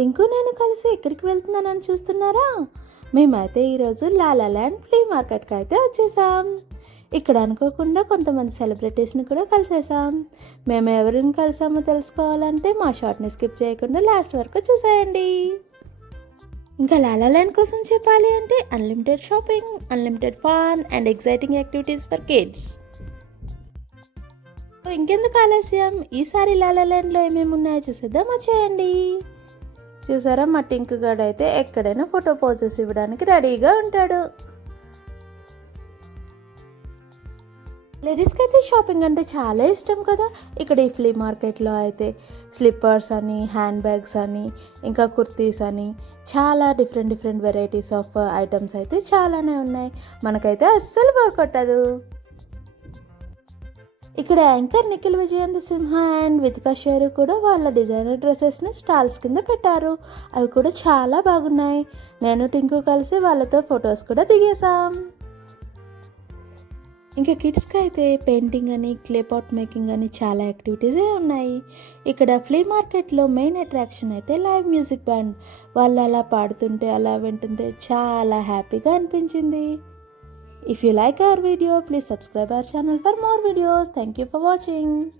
టింకు నేను కలిసి ఎక్కడికి వెళ్తున్నానని చూస్తున్నారా? మేమైతే ఈరోజు లాలా ల్యాండ్ ఫ్లీ మార్కెట్కి అయితే వచ్చేసాం. ఇక్కడ అనుకోకుండా కొంతమంది సెలబ్రిటీస్ని కూడా కలిసేసాం. మేము ఎవరిని కలిసామో తెలుసుకోవాలంటే మా షార్ట్ని స్కిప్ చేయకుండా లాస్ట్ వరకు చూసేయండి. ఇంకా లాలా ల్యాండ్ కోసం చెప్పాలి అంటే unlimited shopping unlimited fun and exciting activities for kids. ఇంకెందుకు ఆలస్యం? ఈసారి లాలా ల్యాండ్లో ఏమేమి ఉన్నాయో చూసేద్దాం. వచ్చేయండి. చూసారా? మా టింక్ గడ్ అయితే ఎక్కడైనా ఫోటో పోజెస్ ఇవ్వడానికి రెడీగా ఉంటాడు. లేడీస్కి అయితే షాపింగ్ అంటే చాలా ఇష్టం కదా. ఇక్కడ ఈ ఫ్లీ మార్కెట్లో అయితే స్లిప్పర్స్ అని హ్యాండ్ బ్యాగ్స్ అని ఇంకా కుర్తీస్ అని చాలా different different varieties of items అయితే చాలానే ఉన్నాయి. మనకైతే అస్సలు బోర్ ఇక్కడ యాంకర్ నిఖిల్ విజయంత సింహ అండ్ వితికా షేరు కూడా వాళ్ళ డిజైనర్ డ్రెస్సెస్ని స్టాల్స్ కింద పెట్టారు. అవి కూడా చాలా బాగున్నాయి. నేను టింకు కలిసి వాళ్ళతో ఫొటోస్ కూడా దిగేసాం ఇంకా కిడ్స్కి అయితే పెయింటింగ్ అని క్లే పాట్ మేకింగ్ అని చాలా యాక్టివిటీసే ఉన్నాయి. ఇక్కడ ఫ్లీ మార్కెట్లో మెయిన్ అట్రాక్షన్ అయితే లైవ్ మ్యూజిక్ బ్యాండ్. వాళ్ళు అలా పాడుతుంటే అలా వింటుంటే చాలా హ్యాపీగా అనిపించింది. If you like our video, please subscribe our channel for more videos. Thank you for watching.